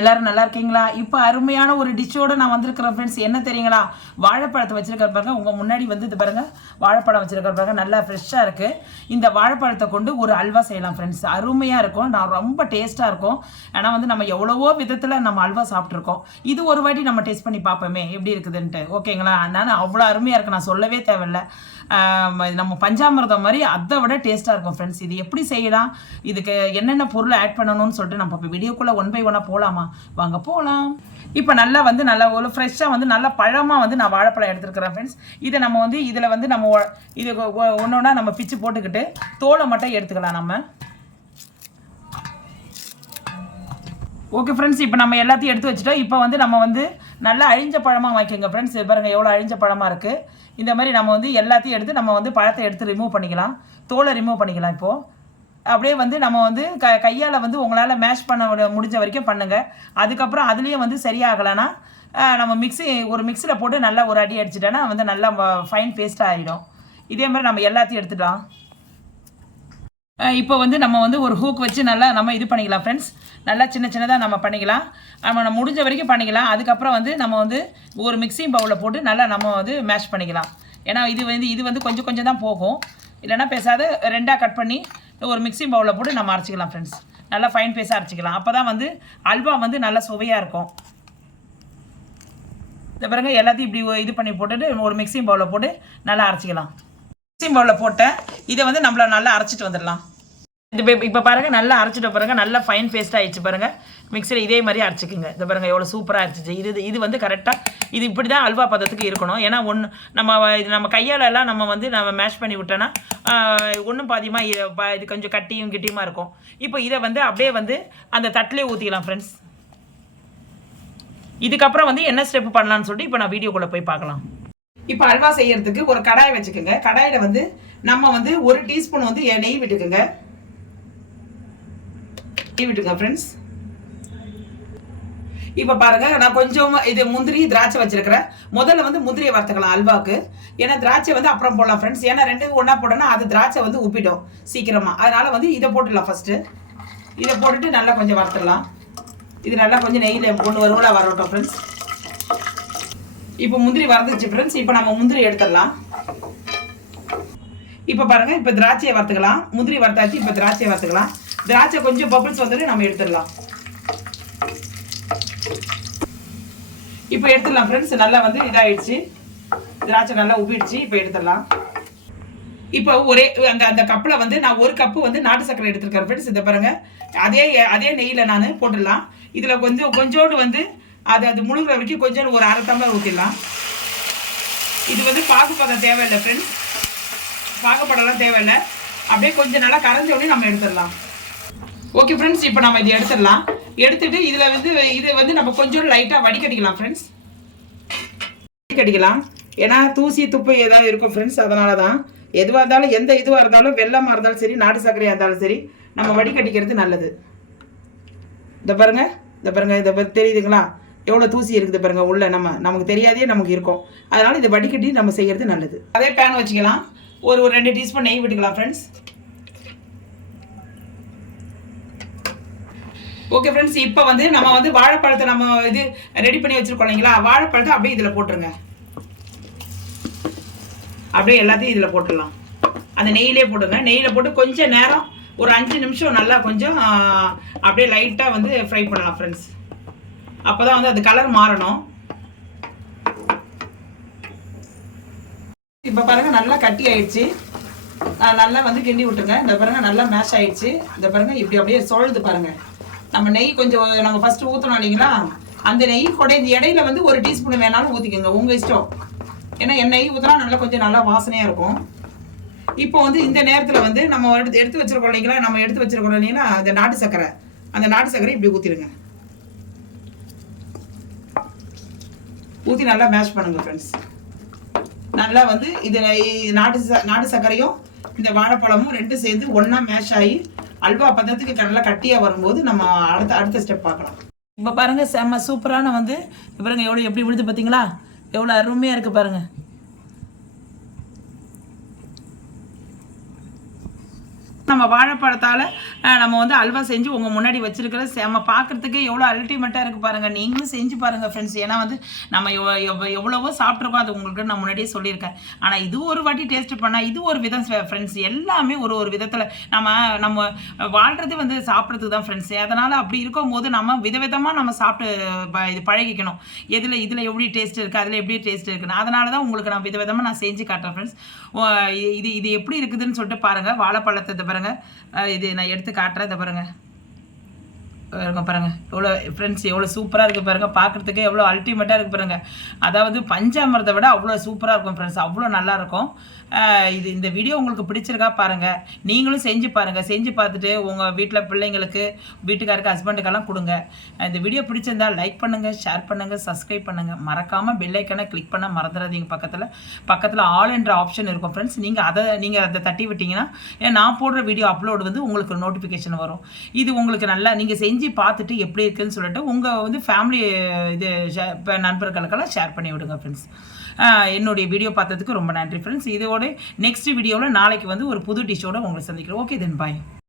எல்லாரும் நல்லா இருக்கீங்களா? இப்போ அருமையான ஒரு டிஷ்ஷோட நான் வந்திருக்கிறேன் ஃப்ரெண்ட்ஸ். என்ன தெரியுங்களா? வாழைப்பழத்தை வச்சிருக்கிற பாருங்க, உங்கள் முன்னாடி வந்து இது பாருங்க, வாழைப்பழம் வச்சிருக்கிற பாருங்க, நல்லா ஃப்ரெஷ்ஷாக இருக்குது. இந்த வாழைப்பழத்தை கொண்டு ஒரு அல்வா செய்யலாம் ஃப்ரெண்ட்ஸ். அருமையாக இருக்கும், நான் ரொம்ப டேஸ்ட்டாக இருக்கும். ஆனால் வந்து நம்ம எவ்வளவோ விதத்தில் நம்ம அல்வா சாப்பிட்ருக்கோம். இது ஒரு வாட்டி நம்ம டேஸ்ட் பண்ணி பார்ப்போமே எப்படி இருக்குதுன்ட்டு. ஓகேங்களா? நான் அவ்வளோ அருமையாக இருக்குது, நான் சொல்லவே தேவையில்லை. நம்ம பஞ்சாமிர்தம் மாதிரி அதை விட டேஸ்ட்டாக இருக்கும் ஃப்ரெண்ட்ஸ். இது எப்படி செய்யலாம், இதுக்கு என்னென்ன பொருள் ஆட் பண்ணணும்னு சொல்லிட்டு நம்ம இப்போ வீடியோக்குள்ளே ஒன் பை ஒன்னாக போகலாமா? வாங்க போகலாம். இப்போ நல்லா வந்து நல்லா ஒரு ஃப்ரெஷ்ஷாக வந்து நல்லா பழமாக வந்து நான் வாழைப்பழம் எடுத்துருக்கிறேன் ஃப்ரெண்ட்ஸ். இதை நம்ம வந்து இதில் வந்து நம்ம இது ஒன்று ஒன்றா நம்ம பிச்சு போட்டுக்கிட்டு தோலை மட்டும் எடுத்துக்கலாம் நம்ம. ஓகே ஃப்ரெண்ட்ஸ், இப்போ நம்ம எல்லாத்தையும் எடுத்து வச்சுட்டோம். இப்போ வந்து நம்ம வந்து நல்லா அழிஞ்ச பழமாக வாங்கிக்கோங்க ஃப்ரெண்ட்ஸ். பாருங்கள் எவ்வளோ அழிஞ்ச பழமாக இருக்குது. இந்த மாதிரி நம்ம வந்து எல்லாத்தையும் எடுத்து நம்ம வந்து பழத்தை எடுத்து ரிமூவ் பண்ணிக்கலாம், தோலை ரிமூவ் பண்ணிக்கலாம். இப்போது அப்படியே வந்து நம்ம வந்து கையால் வந்து உங்களால் மேஷ் பண்ண முடிஞ்ச வரைக்கும் பண்ணுங்கள். அதுக்கப்புறம் அதுலேயும் வந்து சரியாகலைன்னா நம்ம ஒரு மிக்சியில் போட்டு நல்லா ஒரு அடி அடிச்சிட்டோன்னா வந்து நல்லா ஃபைன் பேஸ்ட்டாக ஆகிடும். இதே மாதிரி நம்ம எல்லாத்தையும் எடுத்துக்கலாம். இப்போ வந்து நம்ம வந்து ஒரு ஹூக் வச்சு நல்லா நம்ம இது பண்ணிக்கலாம் ஃப்ரெண்ட்ஸ். நல்லா சின்ன சின்னதாக நம்ம பண்ணிக்கலாம். நம்ம முடிஞ்ச வரைக்கும் பண்ணிக்கலாம். அதுக்கப்புறம் வந்து நம்ம வந்து ஒரு மிக்சிங் பவுலில் போட்டு நல்லா நம்ம வந்து மேஷ் பண்ணிக்கலாம். ஏன்னா இது வந்து கொஞ்சம் கொஞ்சம் தான் போகும். இல்லைன்னா பேசாத ரெண்டாக கட் பண்ணி ஒரு மிக்சிங் பவுலில் போட்டு நம்ம அரைச்சிக்கலாம் ஃப்ரெண்ட்ஸ். நல்லா ஃபைன் பேஸாக அரைச்சிக்கலாம். அப்போ தான் வந்து அல்வா வந்து நல்லா சுவையாக இருக்கும். இந்த பிறகு எல்லாத்தையும் இப்படி இது பண்ணி போட்டுட்டு ஒரு மிக்சிங் பவுலில் போட்டு நல்லா அரைச்சிக்கலாம். மிக்சிங் பவுலில் போட்டேன். இதை வந்து நம்மள நல்லா அரைச்சிட்டு வந்துடலாம். இப்போ பாருங்கள் நல்லா அரைச்சிட்டு பாருங்கள், நல்லா ஃபைன் பேஸ்ட்டாக ஆகிடுச்சு பாருங்கள். மிக்சியில் இதே மாதிரி அரைச்சிக்குங்க. இந்த பாருங்கள் எவ்வளோ சூப்பராக அரைச்சிச்சு. இது வந்து கரெக்டாக இது இப்படி தான் அல்வா பதத்துக்கு இருக்கணும். ஏன்னா நம்ம கையாலெல்லாம் நம்ம மேஷ் பண்ணி விட்டோன்னா ஒன்றும் பாதியமாக இது கொஞ்சம் கட்டியும் கிட்டியுமா இருக்கும். இப்போ இதை வந்து அப்படியே வந்து அந்த தட்டிலே ஊற்றிக்கலாம் ஃப்ரெண்ட்ஸ். இதுக்கப்புறம் வந்து என்ன ஸ்டெப் பண்ணலான்னு சொல்லிட்டு இப்போ நான் வீடியோக்குள்ளே போய் பார்க்கலாம். இப்போ அல்வா செய்யறதுக்கு ஒரு கடாயை வச்சுக்கோங்க. கடாயில் வந்து நம்ம வந்து 1 டீஸ்பூன் வந்து நெய் விட்டுக்குங்க. விட்டுங்க ஃப்ரெண்ட்ஸ். இப்போ பாருங்க, நான் கொஞ்சம் இது முந்திரி திராட்சை வச்சிருக்கிறேன். முதல்ல வந்து முந்திரியை வறுத்துக்கலாம் அல்வாக்கு. ஏன்னா திராட்சை வந்து அப்புறம் போடலாம் ஃப்ரெண்ட்ஸ். ஏன்னா ரெண்டு ஒன்றா போட்டோன்னா அது திராட்சை வந்து உப்பிடும் சீக்கிரமா. அதனால வந்து இதை போட்டுடலாம் ஃபர்ஸ்ட்டு. இதை போட்டுட்டு நல்லா கொஞ்சம் வறுத்துடலாம். இது நல்லா கொஞ்சம் நெய்யில் ஒன்று வருவலாக வரட்டும் ஃப்ரெண்ட்ஸ். இப்போ முந்திரி வறுத்துச்சு ஃப்ரெண்ட்ஸ். இப்போ நம்ம முந்திரி எடுத்துடலாம். இப்போ பாருங்க, இப்போ திராட்சையை வறுத்துக்கலாம். முந்திரி வறுத்தாச்சு, இப்போ திராட்சையை வறுத்துக்கலாம். திராட்சை கொஞ்சம் பபிள்ஸ் வந்துட்டு நம்ம எடுத்துடலாம். இப்போ எடுத்துடலாம் ஃப்ரெண்ட்ஸ். நல்லா வந்து இதாகிடுச்சு, திராட்சை நல்லா உப்பிடுச்சு. இப்போ எடுத்துடலாம். இப்போ ஒரே அந்த கப்பில் வந்து நான் 1 கப்பு வந்து நாட்டு சர்க்கரை எடுத்துருக்கேன் ஃப்ரெண்ட்ஸ். இதை பாருங்க, அதே நெய்யில் நான் போட்டுடலாம். இதில் கொஞ்சோண்டு வந்து அது முழுகிற வரைக்கும் கொஞ்சோண்டு ஒரு 1/2 டம்ளர் ஊற்றிடலாம். இது வந்து பாகுபதம் தேவையில்லை ஃப்ரெண்ட்ஸ், பாகுபடம்லாம் தேவையில்லை. அப்படியே கொஞ்சம் நல்லா கரைஞ்ச உடனே நம்ம எடுத்துடலாம். ஓகே ஃப்ரெண்ட்ஸ், இப்போ நம்ம இதை எடுத்துடலாம். எடுத்துட்டு இதை வந்து நம்ம கொஞ்சம் லைட்டாக வடிகட்டிக்கலாம் ஃப்ரெண்ட்ஸ். வடிகட்டிக்கலாம். ஏன்னா தூசி துப்பு ஏதாவது இருக்கும் ஃப்ரெண்ட்ஸ். அதனால தான் எதுவாக இருந்தாலும், எந்த இதுவாக இருந்தாலும், வெள்ளமாக இருந்தாலும் சரி, நாட்டு சர்க்கரையாக இருந்தாலும் சரி, நம்ம வடிகட்டிக்கிறது நல்லது. இதை பாருங்க, இதை தெரியுதுங்களா எவ்வளோ தூசி இருக்குது பாருங்க உள்ள. நமக்கு தெரியாதே நமக்கு இருக்கும். அதனால இதை வடிகட்டி நம்ம செய்யறது நல்லது. அதே பேன் வச்சுக்கலாம். ஒரு 2 டீஸ்பூன் நெய் விட்டுக்கலாம் ஃப்ரெண்ட்ஸ். ஓகே ஃப்ரெண்ட்ஸ், இப்போ வந்து நம்ம வந்து வாழைப்பழத்தை நம்ம இது ரெடி பண்ணி வச்சிருக்கோம் இல்லைங்களா, வாழைப்பழத்தை அப்படியே இதில் போட்டுருங்க. அப்படியே எல்லாத்தையும் இதில் போட்டுடலாம். அந்த நெய்யிலே போட்டுங்க. நெய்யில் போட்டு கொஞ்சம் நேரம் ஒரு 5 நிமிஷம் நல்லா கொஞ்சம் அப்படியே லைட்டாக வந்து ஃப்ரை பண்ணலாம் ஃப்ரெண்ட்ஸ். அப்போ தான் வந்து அது கலர் மாறணும். இப்போ பாருங்கள் நல்லா கட்டி ஆயிடுச்சு. நல்லா வந்து கிண்டி விட்டுருங்க. இந்த பாருங்கள் நல்லா மேஷ் ஆயிடுச்சு. இந்த பாருங்கள் இப்படி அப்படியே சொல்லுது பாருங்கள். நம்ம நெய் கொஞ்சம் நம்ம ஃபஸ்ட்டு ஊற்றணும் இல்லைங்களா, அந்த நெய் கூட இந்த இடையில வந்து 1 டீஸ்பூன் வேணாலும் ஊற்றிக்கோங்க, உங்கள் இஷ்டம். ஏன்னா நெய் ஊற்றினா நல்லா வாசனையாக இருக்கும். இப்போ வந்து இந்த நேரத்தில் வந்து நம்ம எடுத்து வச்சிருக்கோம் இல்லைங்களா, நம்ம எடுத்து வச்சிருக்கோம் இல்லைங்களா அந்த நாட்டு சர்க்கரை இப்படி ஊற்றிடுங்க. ஊற்றி நல்லா மேஷ் பண்ணுங்க ஃப்ரெண்ட்ஸ். நல்லா வந்து இது நாட்டு சர்க்கரையும் இந்த வாழைப்பழமும் ரெண்டும் சேர்ந்து ஒன்றா மேஷ் ஆகி அல்வா பதத்துக்கு நல்லா கட்டியாக வரும்போது நம்ம அடுத்த ஸ்டெப் பார்க்கலாம். இப்போ பாருங்கள், செம்ம சூப்பரான வந்து பாருங்கள் எப்படி விழுது பார்த்தீங்களா, எவ்வளோ அருமையாக இருக்குது பாருங்கள். நம்ம வாழைப்பழத்தால் நம்ம வந்து அல்வா செஞ்சு உங்கள் முன்னாடி வச்சுருக்கிற நம்ம பார்க்குறதுக்கு எவ்வளோ அல்டிமேட்டாக இருக்குது பாருங்கள். நீங்களும் செஞ்சு பாருங்கள் ஃப்ரெண்ட்ஸ். ஏன்னா வந்து நம்ம எவ்வளவோ சாப்பிட்ருக்கோம், அது உங்களுக்கு நான் முன்னாடியே சொல்லியிருக்கேன். ஆனால் இது ஒரு வாட்டி டேஸ்ட் பண்ணால் இது ஒரு விதம் ஃப்ரெண்ட்ஸ். எல்லாமே ஒரு விதத்தில் நம்ம வாழ்கிறது வந்து சாப்பிட்றதுக்கு தான் ஃப்ரெண்ட்ஸ். அதனால் அப்படி இருக்கும்போது நம்ம விதவிதமாக நம்ம சாப்பிட்டு இது பழகிக்கணும். இதில் எப்படி டேஸ்ட் இருக்குது, அதில் எப்படி டேஸ்ட் இருக்குன்னு. அதனால தான் உங்களுக்கு நான் விதவிதமாக நான் செஞ்சு காட்டுறேன் ஃப்ரெண்ட்ஸ். இது எப்படி இருக்குதுன்னு சொல்லிட்டு பாருங்கள். வாழைப்பழத்தை பாருங்கள், இது நான் எடுத்து காட்டுறேன். இதை பாருங்கள் பாருங்கள் எவ்வளோ ஃப்ரெண்ட்ஸ், எவ்வளோ சூப்பராக இருக்குது பாருங்கள். பார்க்குறதுக்கு எவ்வளோ அல்டிமேட்டாக இருக்குது பாருங்கள். அதாவது பஞ்சாமிரத்தை விட அவ்வளோ சூப்பராக இருக்கும் ஃப்ரெண்ட்ஸ், அவ்வளோ நல்லாயிருக்கும். இந்த வீடியோ உங்களுக்கு பிடிச்சிருக்கா பாருங்கள். நீங்களும் செஞ்சு பாருங்கள். செஞ்சு பார்த்துட்டு உங்கள் வீட்டில் பிள்ளைங்களுக்கு, வீட்டுக்காருக்கு, ஹஸ்பண்டுக்கெல்லாம் கொடுங்க. இந்த வீடியோ பிடிச்சிருந்தால் லைக் பண்ணுங்கள், ஷேர் பண்ணுங்கள், சப்ஸ்கிரைப் பண்ணுங்கள். மறக்காமல் பெல் ஐக்கனை கிளிக் பண்ண மறந்துடாதீங்க. பக்கத்தில் ஆல் என்ற ஆப்ஷன் இருக்கும் ஃப்ரெண்ட்ஸ். நீங்கள் அதை தட்டி விட்டிங்கன்னா நான் போடுற வீடியோ அப்லோடு வந்து உங்களுக்கு நோட்டிஃபிகேஷன் வரும். இது உங்களுக்கு நல்லா நீங்கள் செஞ்சு பார்த்துட்டு எப்படி இருக்குன்னு சொல்லிட்டு உங்கள் வந்து ஃபேமிலி நண்பர்களுக்கெல்லாம் ஷேர் பண்ணி விடுங்க ஃப்ரெண்ட்ஸ். என்னுடைய வீடியோ பார்த்ததுக்கு ரொம்ப நன்றி ஃப்ரெண்ட்ஸ். இதோட நெக்ஸ்ட் வீடியோவில் நாளைக்கு வந்து ஒரு புது டிஷ்ஷோட உங்களை சந்திக்கிறேன். ஓகே தென் பாய்.